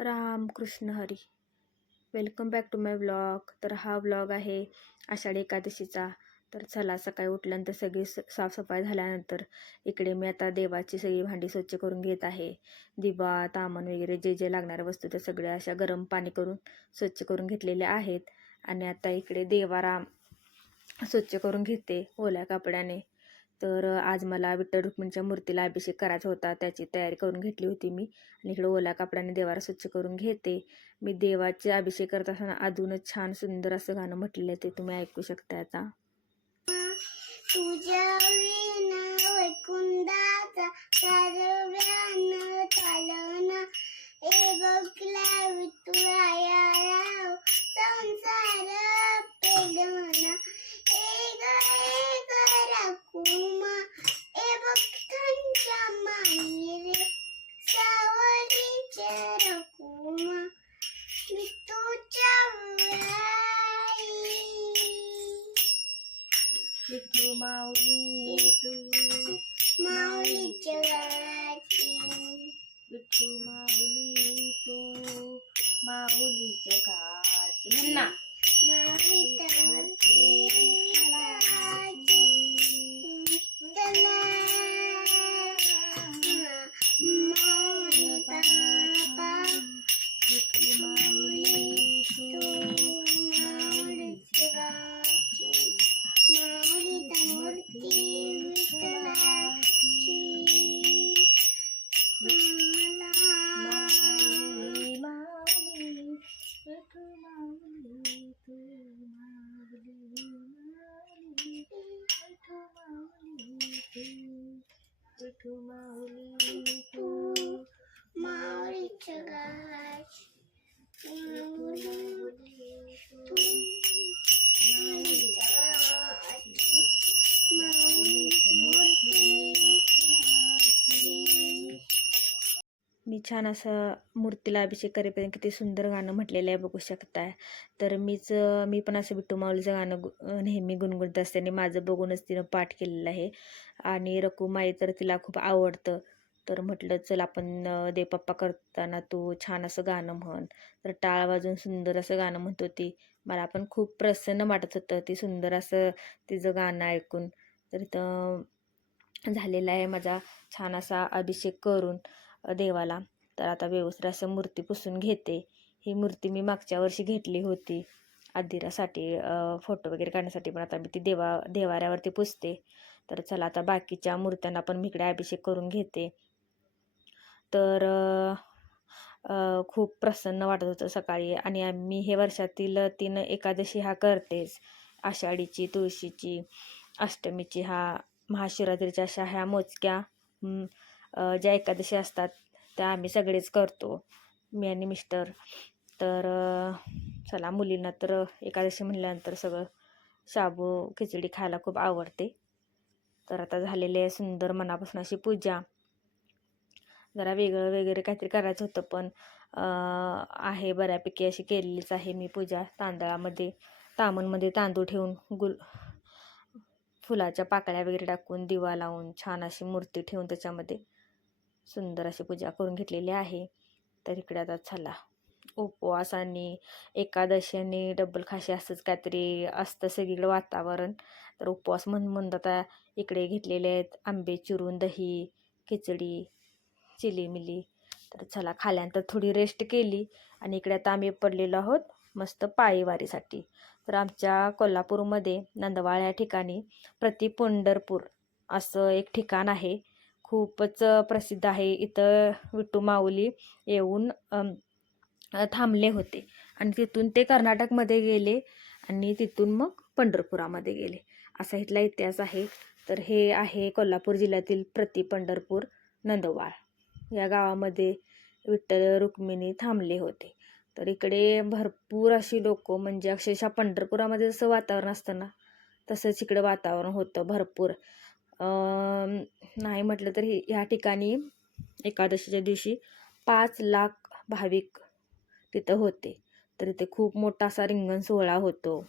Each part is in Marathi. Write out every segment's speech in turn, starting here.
Ram Krishna Hari. Welcome back to my blog तर हा ब्लॉग आहे आषाढी एकादशीचा. तर चला सकाळी उठल्यानंतर सगळी स साफसफाई झाल्यानंतर इकडे मी आता देवाची सगळी भांडी स्वच्छ करून घेत आहे. दिवा तामण वगैरे जे जे लागणाऱ्या वस्तू त्या सगळ्या अशा गरम पाणी करून स्वच्छ करून घेतलेल्या आहेत. आणि आता इकडे देवारा स्वच्छ करून घेते ओल्या कापड्याने. तर आज मला विठ्ठल रुक्मिणीच्या मूर्तीला अभिषेक करायचा होता. त्याची तयारी करून घेतली होती मी. आणि इकडं ओला कपड्याने देवाला स्वच्छ करून घेते. मी देवाचे अभिषेक करत असताना अजूनच छान सुंदर असं गाणं म्हटलेलं आहे ते तुम्ही ऐकू शकता आता. संसार विठू माऊली तू माऊलीच्या गाची विठू माऊली तू माऊलीच्या गाची म्हण विठू माऊली मी छान असं मूर्तीला अभिषेक करेपर्यंत किती सुंदर गाणं म्हटलेलं आहे बघू शकताय. तर मीच मी पण असं विठ्ठू माऊलीचं गाणं गु- नेहमी गुणगुणत असते आणि माझं बघूनच तिनं पाठ केलेलं आहे. आणि रकुमाई तर तिला खूप आवडतं. तर म्हटलं चल आपण देवपप्पा करताना तू छान असं गाणं म्हण. तर टाळ वाजून सुंदर असं गाणं म्हणत होती. मला पण खूप प्रसन्न वाटत होतं ती सुंदर असं तिचं गाणं ऐकून. तर इथं झालेला आहे माझा छान असा अभिषेक करून. देवाला. तर आता व्यवस्थित असं मूर्ती पुसून घेते. ही मूर्ती मी मागच्या वर्षी घेतली होती. आदिरासाठी फोटो वगैरे काढण्यासाठी पण आता मी ती देवा देवाऱ्यावरती पुसते. तर चला आता बाकीच्या मूर्त्यांना पण मी इकडे अभिषेक करून घेते. तर खूप प्रसन्न वाटत होतं सकाळी. आणि आम्ही हे वर्षातील तीन एकादशी हा करतेच. आषाढीची तुळशीची अष्टमीची हा महाशिवरात्रीच्या अशा ह्या मोजक्या ज्या एकादशी असतात त्या आम्ही सगळेच करतो. मी आणि मिस्टर. तर चला मुलींना तर एकादशी म्हणल्यानंतर सगळं शाबू खिचडी खायला खूप आवडते. तर आता झालेली आहे सुंदर मनापासून अशी पूजा. जरा वेगळं वगैरे काहीतरी करायचं होतं पण आहे बऱ्यापैकी अशी केलेलीच आहे मी पूजा. तांदळामध्ये तामणमध्ये तांदूळ ठेवून गुल फुलाच्या पाकळ्या वगैरे टाकून दिवा लावून छान अशी मूर्ती ठेवून त्याच्यामध्ये सुंदर अशी पूजा करून घेतलेली आहे. तर इकडे आता चला. उपवास आणि एकादशी आणि डब्बल खाशी असंच काहीतरी असतं सगळीकडे वातावरण. तर उपवास म्हणून म्हणून आता इकडे घेतलेले आहेत आंबे चिरून दही खिचडी चिली मिली. तर चला खाल्यानंतर थोडी रेस्ट केली आणि इकडे आता आम्ही पडलेलो आहोत मस्त पायीवारीसाठी. तर आमच्या कोल्हापूरमध्ये नंदवाळ या ठिकाणी प्रति पंढरपूर असं एक ठिकाण आहे. खूपच प्रसिद्ध आहे इथं विठू माऊली येऊन थांबले होते. आणि तिथून ते कर्नाटकमध्ये गेले आणि तिथून मग पंढरपुरामध्ये गेले. असा इथला इतिहास आहे. तर हे आहे कोल्हापूर जिल्ह्यातील प्रति पंढरपूर नंदवाळ. या गावामध्ये विठ्ठल रुक्मिणी थांबले होते. तर इकडे भरपूर अशी लोक म्हणजे अक्षरशः पंढरपुरामध्ये जसं वातावरण असतं ना तसंच इकडं वातावरण होतं भरपूर. नाही म्हटलं तर ह्या ठिकाणी एकादशीच्या दिवशी पाच लाख भाविक तिथं होते. तर इथे खूप मोठा असा रिंगण सोहळा होतो.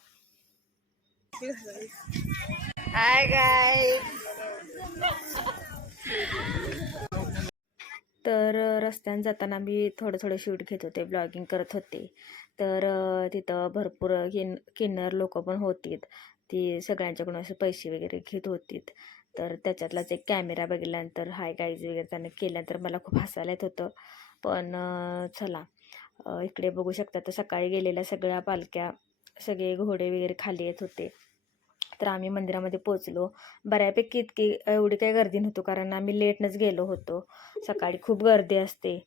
तर रस्त्याने जाताना मी थोडं थोडं शूट घेत होते ब्लॉगिंग करत होते. तर तिथं भरपूर किन किन्नर लोक पण होतीत. ती सगळ्यांच्याकडून असे पैसे वगैरे घेत होतीत. तर त्याच्यातलाच एक कॅमेरा बघितल्यानंतर हाय गाईज वगैरे त्यानं केल्यानंतर मला खूप हसायला येत होतं. पण चला. इकडे बघू शकता तर सकाळी गेलेल्या सगळ्या पालख्या सगळे घोडे वगैरे खाली येत होते. तर आम्ही मंदिरामध्ये पोचलो बऱ्यापैकी इतकी एवढी काही गर्दी नव्हतो कारण आम्ही लेटनंच गेलो होतो. सकाळी खूप गर्दी असते.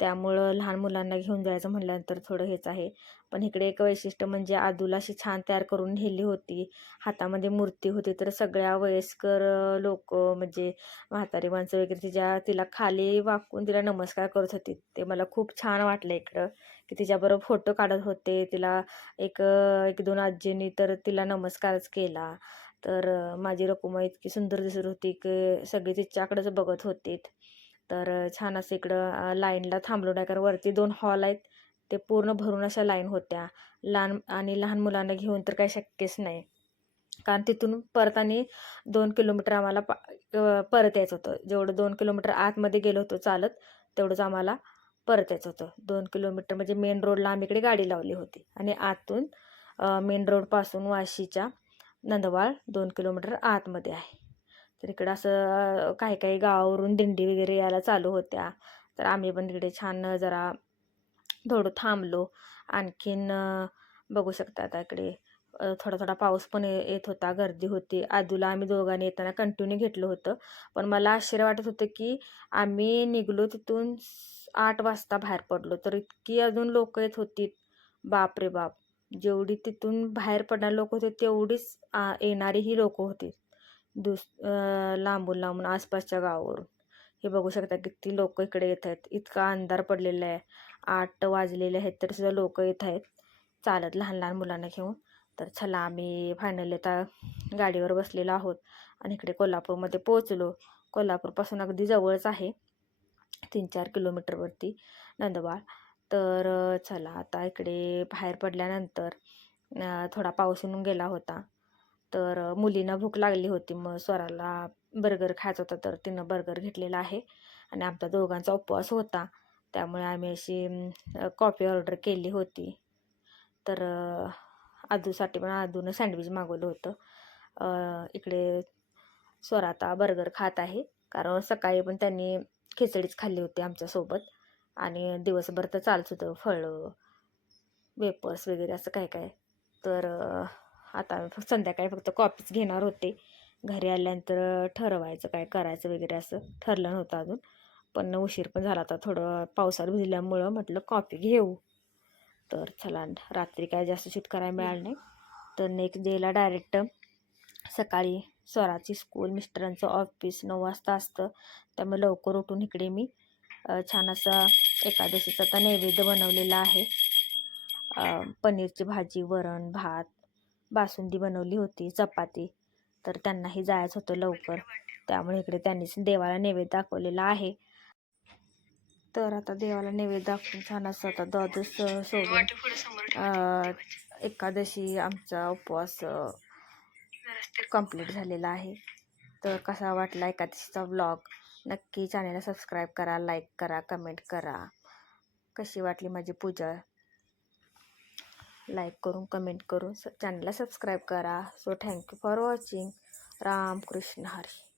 त्यामुळं लहान मुलांना घेऊन जायचं म्हटल्यानंतर थोडं हेच आहे. पण इकडे एक वैशिष्ट्य म्हणजे आदूला अशी छान तयार करून नेली होती. हातामध्ये मूर्ती होती तर सगळ्या वयस्कर लोक म्हणजे म्हातारी माणसं वगैरे तिच्या तिला खाली वाकून तिला नमस्कार करत होती. ते मला खूप छान वाटलं इकडं. की तिच्याबरोबर फोटो काढत होते. तिला एक एक दोन आजींनी तर तिला नमस्कारच केला. तर माझी रकुमा इतकी सुंदर दिसत होती की सगळी तिच्याकडेच बघत होती. तर छान असं इकडं लाईनला थांबलो नाही कारण वरती दोन हॉल आहेत. ते पूर्ण भरून अशा लाईन होत्या. लहान आणि लहान मुलांना घेऊन तर काही शक्यच नाही. कारण तिथून परत आणि दोन किलोमीटर आम्हाला पा परत यायचं होतं. जेवढं दोन किलोमीटर आतमध्ये गेलो होतो चालत तेवढंच आम्हाला परत यायचं होतं. दोन किलोमीटर म्हणजे मेन रोडला आम्ही इकडे गाडी लावली होती. आणि आतून मेन रोडपासून वाशीच्या नंदवाळ दोन किलोमीटर आतमध्ये आहे. तर इकडं असं काही काही गावावरून दिंडी वगैरे यायला चालू होत्या. तर आम्ही पण तिकडे छान जरा थोडं थांबलो. आणखीन बघू शकता आता इकडे थोडा थोडा पाऊस पण येत होता. गर्दी होती. आदूला आम्ही दोघांनी येताना कंटिन्यू घेतलं होतं. पण मला आश्चर्य वाटत होतं की आम्ही निघलो तिथून आठ वाजता बाहेर पडलो. तर इतकी अजून लोक येत होती. बाप रे बाप. जेवढी तिथून बाहेर पडणारी लोक होते तेवढीच आ, येणारीही लोक होती. दुस लांबून लांबून आसपासच्या गावावरून. हे बघू शकता किती लोक इकडे येत आहेत. इतका अंधार पडलेला आहे. आठ वाजलेले आहेत तर सुद्धा लोक येत आहेत. चालत लहान लहान मुलांना घेऊन. तर चला आम्ही फायनली आता गाडीवर बसलेलो आहोत. आणि इकडे कोल्हापूरमध्ये पोहोचलो. कोल्हापूरपासून अगदी जवळच आहे. तीन चार किलोमीटरवरती नंदबाळ तर चला आता इकडे बाहेर पडल्यानंतर थोडा पाऊस येऊन गेला होता. तर मुलींना भूक लागली होती. मग स्वराला बर्गर खायचा होता तर तिनं बर्गर घेतलेला आहे. आणि आमचा दोघांचा उपवास होता. त्यामुळे आम्ही अशी कॉफी ऑर्डर केली होती. तर आदूसाठी पण आदूनं सँडविच मागवलं होतं. इकडे स्वरा आता बर्गर खात आहे. कारण सकाळी पण त्यांनी खिचडीच खाल्ली होती आमच्यासोबत. आणि दिवसभर तर चालत होतं फळं वेपर्स वगैरे असं काय काय. तर आता आम्ही फक्त संध्याकाळी फक्त कॉपीच घेणार होते. घरी आल्यानंतर ठरवायचं काय करायचं वगैरे असं ठरलं नव्हतं अजून. पण उशीर पण झाला आता थोडं पावसात भिजल्यामुळं म्हटलं कॉपी घेऊ. तर चला रात्री काय जास्त शूट करायला मिळालं नाही. तर नेक्स्ट डेला डायरेक्ट सकाळी स्वराची स्कूल मिस्टरांचं ऑफिस नऊ वाजता असतं. त्यामुळे लवकर उठून इकडे मी छान असा एकादशीचा आता नैवेद्य बनवलेला आहे. पनीरची भाजी वरण भात बासुंदी बनवली होती चपाती. तर त्यांनाही जायचं होतं लवकर. त्यामुळे इकडे त्यांनीच देवाला नैवेद्य दाखवलेला आहे. तर आता देवाला नैवेद्य दाखवून छान असं आता द्वादश सोडून एकादशी आमचा उपवास कंप्लीट झालेला आहे. तर कसा वाटला एकादशीचा व्लॉग नक्की चॅनेलला सबस्क्राईब करा लाईक करा कमेंट करा. कशी वाटली माझी पूजा? लाईक करून कमेंट करून स चॅनलला सबस्क्राईब करा. So thank you for watching Ram Krishna Hari.